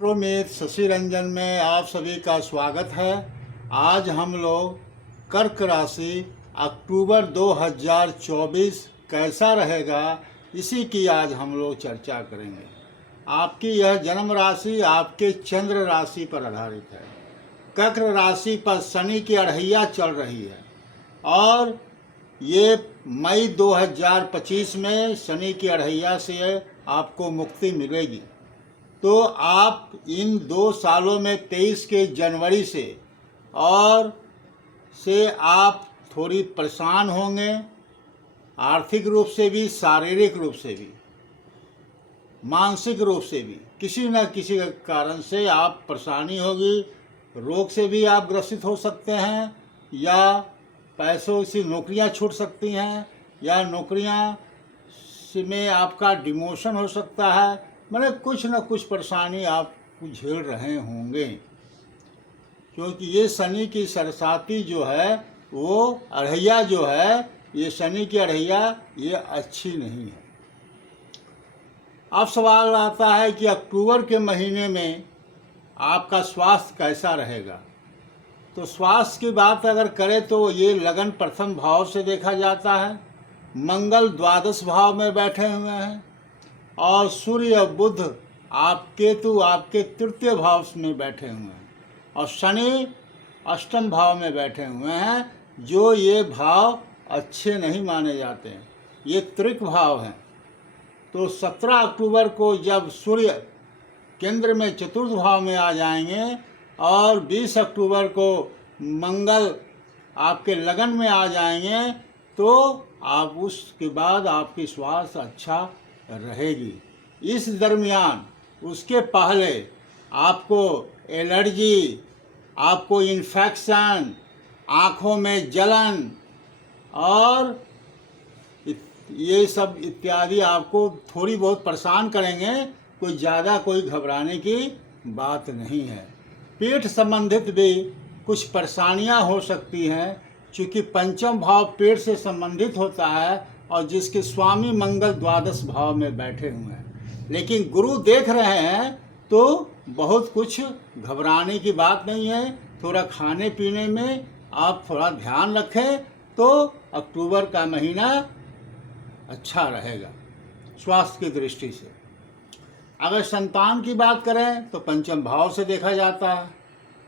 प्रोमेथ शशि रंजन में आप सभी का स्वागत है। आज हम लोग कर्क राशि अक्टूबर 2024 कैसा रहेगा इसी की आज हम लोग चर्चा करेंगे। आपकी यह जन्म राशि आपके चंद्र राशि पर आधारित है। कर्क राशि पर शनि की अढ़ैया चल रही है और ये मई 2025 में शनि की अढ़ैया से आपको मुक्ति मिलेगी। तो आप इन 2 सालों में 23 के जनवरी से आप थोड़ी परेशान होंगे, आर्थिक रूप से भी, शारीरिक रूप से भी, मानसिक रूप से भी। किसी न किसी कारण से आप परेशानी होगी। रोग से भी आप ग्रसित हो सकते हैं या पैसों से नौकरियां छूट सकती हैं या नौकरियां में आपका डिमोशन हो सकता है। मैंने कुछ न कुछ परेशानी आप झेल रहे होंगे, क्योंकि ये शनि की सरसाती जो है, वो अढ़ैया जो है, ये शनि की अढ़ैया ये अच्छी नहीं है। अब सवाल आता है कि अक्टूबर के महीने में आपका स्वास्थ्य कैसा रहेगा। तो स्वास्थ्य की बात अगर करें तो ये लगन प्रथम भाव से देखा जाता है। मंगल द्वादश भाव में बैठे हुए हैं और सूर्य बुध केतु आपके तृतीय भाव में बैठे हुए हैं और शनि अष्टम भाव में बैठे हुए हैं, जो ये भाव अच्छे नहीं माने जाते हैं, ये त्रिक भाव हैं। तो 17 अक्टूबर को जब सूर्य केंद्र में चतुर्थ भाव में आ जाएंगे और 20 अक्टूबर को मंगल आपके लगन में आ जाएंगे, तो आप उसके बाद आपकी स्वास्थ्य अच्छा रहेगी। इस दरमियान उसके पहले आपको एलर्जी, आपको इन्फेक्शन, आँखों में जलन और ये सब इत्यादि आपको थोड़ी बहुत परेशान करेंगे। कोई ज़्यादा कोई घबराने की बात नहीं है। पेट संबंधित भी कुछ परेशानियां हो सकती हैं, क्योंकि पंचम भाव पेट से संबंधित होता है और जिसके स्वामी मंगल द्वादश भाव में बैठे हुए हैं। लेकिन गुरु देख रहे हैं तो बहुत कुछ घबराने की बात नहीं है। थोड़ा खाने पीने में आप थोड़ा ध्यान रखें तो अक्टूबर का महीना अच्छा रहेगा स्वास्थ्य की दृष्टि से। अगर संतान की बात करें तो पंचम भाव से देखा जाता है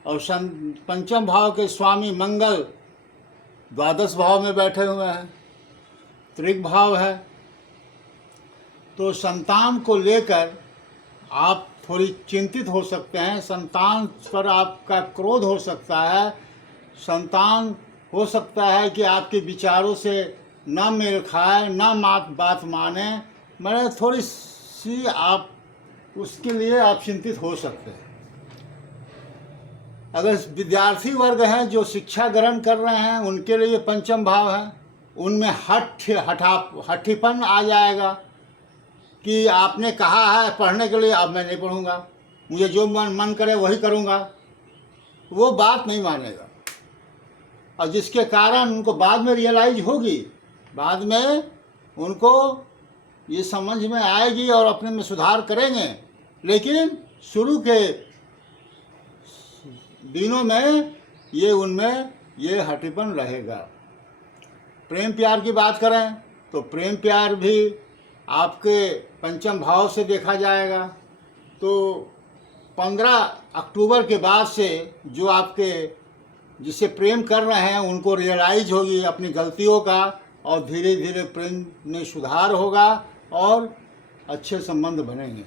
और पंचम भाव के स्वामी मंगल द्वादश भाव में बैठे हुए हैं, त्रिक भाव है। तो संतान को लेकर आप थोड़ी चिंतित हो सकते हैं। संतान पर आपका क्रोध हो सकता है। संतान हो सकता है कि आपके विचारों से न मेल खाए, न बात माने। मैंने थोड़ी सी आप उसके लिए आप चिंतित हो सकते हैं। अगर विद्यार्थी वर्ग हैं जो शिक्षा ग्रहण कर रहे हैं, उनके लिए पंचम भाव है। उनमें हठीपन आ जाएगा कि आपने कहा है पढ़ने के लिए, अब मैं नहीं पढ़ूंगा, मुझे जो मन करे वही करूंगा। वो बात नहीं मानेगा और जिसके कारण उनको बाद में रियलाइज होगी, बाद में उनको ये समझ में आएगी और अपने में सुधार करेंगे। लेकिन शुरू के दिनों में ये उनमें ये हठीपन रहेगा। प्रेम प्यार की बात करें तो प्रेम प्यार भी आपके पंचम भाव से देखा जाएगा। तो 15 अक्टूबर के बाद से जो आपके जिसे प्रेम कर रहे हैं उनको रियलाइज होगी अपनी गलतियों का और धीरे धीरे प्रेम में सुधार होगा और अच्छे संबंध बनेंगे।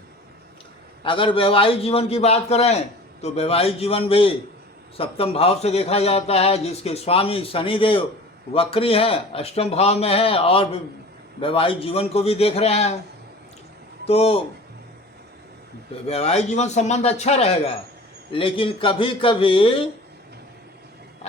अगर वैवाहिक जीवन की बात करें तो वैवाहिक जीवन भी सप्तम भाव से देखा जाता है, जिसके स्वामी शनिदेव वक्री है, अष्टम भाव में है और वैवाहिक जीवन को भी देख रहे हैं। तो वैवाहिक जीवन संबंध अच्छा रहेगा। लेकिन कभी कभी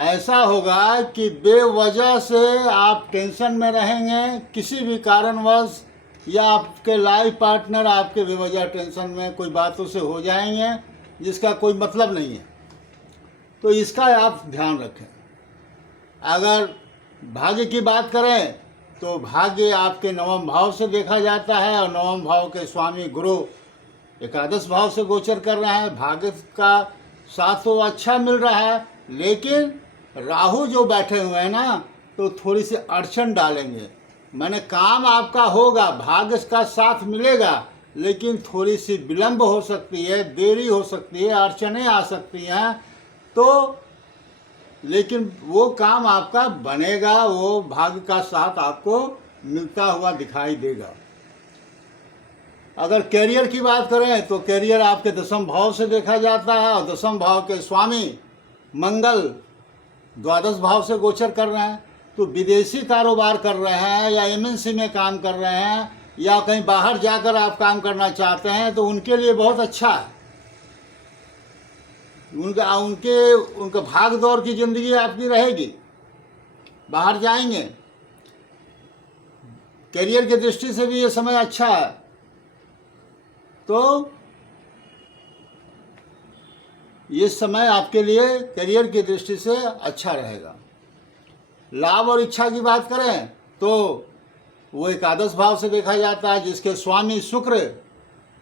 ऐसा होगा कि बेवजह से आप टेंशन में रहेंगे किसी भी कारणवश, या आपके लाइफ पार्टनर आपके बेवजह टेंशन में कोई बातों से हो जाएंगे जिसका कोई मतलब नहीं है। तो इसका आप ध्यान रखें। अगर भाग्य की बात करें तो भाग्य आपके नवम भाव से देखा जाता है और नवम भाव के स्वामी गुरु एकादश भाव से गोचर कर रहे हैं, भाग्य का साथ तो अच्छा मिल रहा है, लेकिन राहु जो बैठे हुए हैं ना, तो थोड़ी सी अड़चन डालेंगे। मैंने काम आपका होगा, भाग्य का साथ मिलेगा, लेकिन थोड़ी सी विलंब हो सकती है, देरी हो सकती है, अड़चनें आ सकती हैं। तो लेकिन वो काम आपका बनेगा, वो भाग्य का साथ आपको मिलता हुआ दिखाई देगा। अगर कैरियर की बात करें तो कैरियर आपके दसम भाव से देखा जाता है, और दसम भाव के स्वामी मंगल द्वादश भाव से गोचर कर रहे हैं। तो विदेशी कारोबार कर रहे हैं, या एमएनसी में काम कर रहे हैं, या कहीं बाहर जाकर आप काम करना चाहते हैं, तो उनके लिए बहुत अच्छा है। उनके भाग दौड़ की ज़िंदगी आपकी रहेगी, बाहर जाएंगे। करियर की दृष्टि से भी ये समय अच्छा है। तो ये समय आपके लिए करियर की दृष्टि से अच्छा रहेगा। लाभ और इच्छा की बात करें तो वो एकादश भाव से देखा जाता है, जिसके स्वामी शुक्र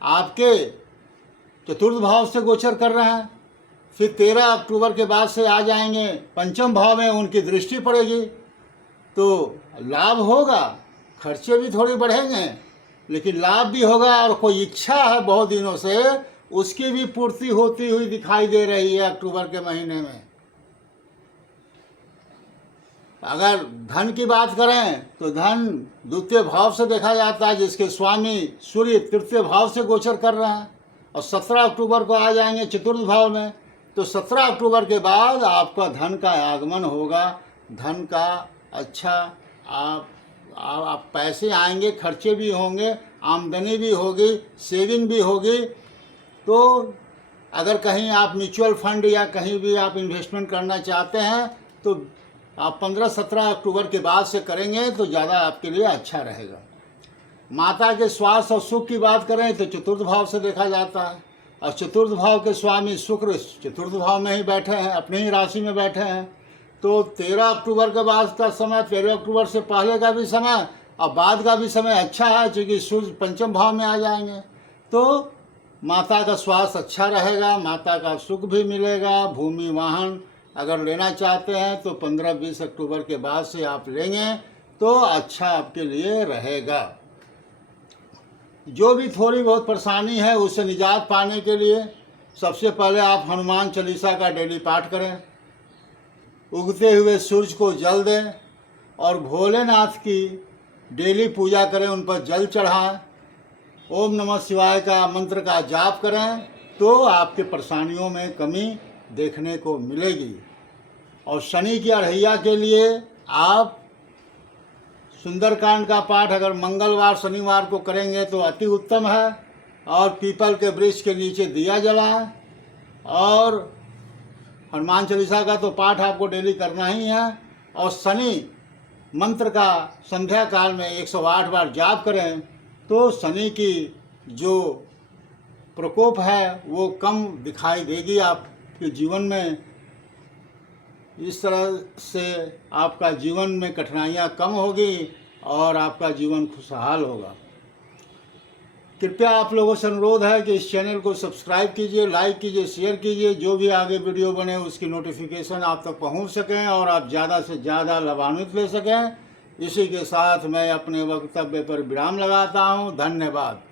आपके चतुर्थ भाव से गोचर कर रहे हैं। फिर 13 अक्टूबर के बाद से आ जाएंगे पंचम भाव में, उनकी दृष्टि पड़ेगी, तो लाभ होगा, खर्चे भी थोड़े बढ़ेंगे, लेकिन लाभ भी होगा। और कोई इच्छा है बहुत दिनों से, उसकी भी पूर्ति होती हुई दिखाई दे रही है अक्टूबर के महीने में। अगर धन की बात करें तो धन द्वितीय भाव से देखा जाता है, जिसके स्वामी सूर्य तृतीय भाव से गोचर कर रहे हैं, और 17 अक्टूबर को आ जाएंगे चतुर्थ भाव में। तो 17 अक्टूबर के बाद आपका धन का आगमन होगा, धन का अच्छा आप पैसे आएंगे, खर्चे भी होंगे, आमदनी भी होगी, सेविंग भी होगी। तो अगर कहीं आप म्यूचुअल फंड या कहीं भी आप इन्वेस्टमेंट करना चाहते हैं, तो आप 15-17 अक्टूबर के बाद से करेंगे तो ज़्यादा आपके लिए अच्छा रहेगा। माता के स्वास्थ्य और सुख की बात करें तो चतुर्थ भाव से देखा जाता है, और चतुर्थ भाव के स्वामी शुक्र चतुर्थ भाव में ही बैठे हैं, अपनी ही राशि में बैठे हैं। तो 13 अक्टूबर के बाद का समय, 13 अक्टूबर से पहले का भी समय और बाद का भी समय अच्छा है, क्योंकि सूर्य पंचम भाव में आ जाएंगे। तो माता का स्वास्थ्य अच्छा रहेगा, माता का सुख भी मिलेगा। भूमि वाहन अगर लेना चाहते हैं तो 15-20 अक्टूबर के बाद से आप लेंगे तो अच्छा आपके लिए रहेगा। जो भी थोड़ी बहुत परेशानी है उससे निजात पाने के लिए सबसे पहले आप हनुमान चालीसा का डेली पाठ करें, उगते हुए सूरज को जल दें, और भोलेनाथ की डेली पूजा करें, उन पर जल चढ़ाएं, ओम नमः शिवाय का मंत्र का जाप करें, तो आपके परेशानियों में कमी देखने को मिलेगी। और शनि की अढ़ैया के लिए आप सुंदरकांड का पाठ अगर मंगलवार शनिवार को करेंगे तो अति उत्तम है। और पीपल के वृक्ष के नीचे दिया जलाएं, और हनुमान चालीसा का तो पाठ आपको डेली करना ही है। और शनि मंत्र का संध्या काल में 108 बार जाप करें, तो शनि की जो प्रकोप है वो कम दिखाई देगी आपके जीवन में। इस तरह से आपका जीवन में कठिनाइयाँ कम होगी और आपका जीवन खुशहाल होगा। कृपया आप लोगों से अनुरोध है कि इस चैनल को सब्सक्राइब कीजिए, लाइक कीजिए, शेयर कीजिए। जो भी आगे वीडियो बने उसकी नोटिफिकेशन आप तक पहुंच सकें और आप ज़्यादा से ज़्यादा लाभान्वित ले सकें। इसी के साथ मैं अपने वक्तव्य पर विराम लगाता हूं। धन्यवाद।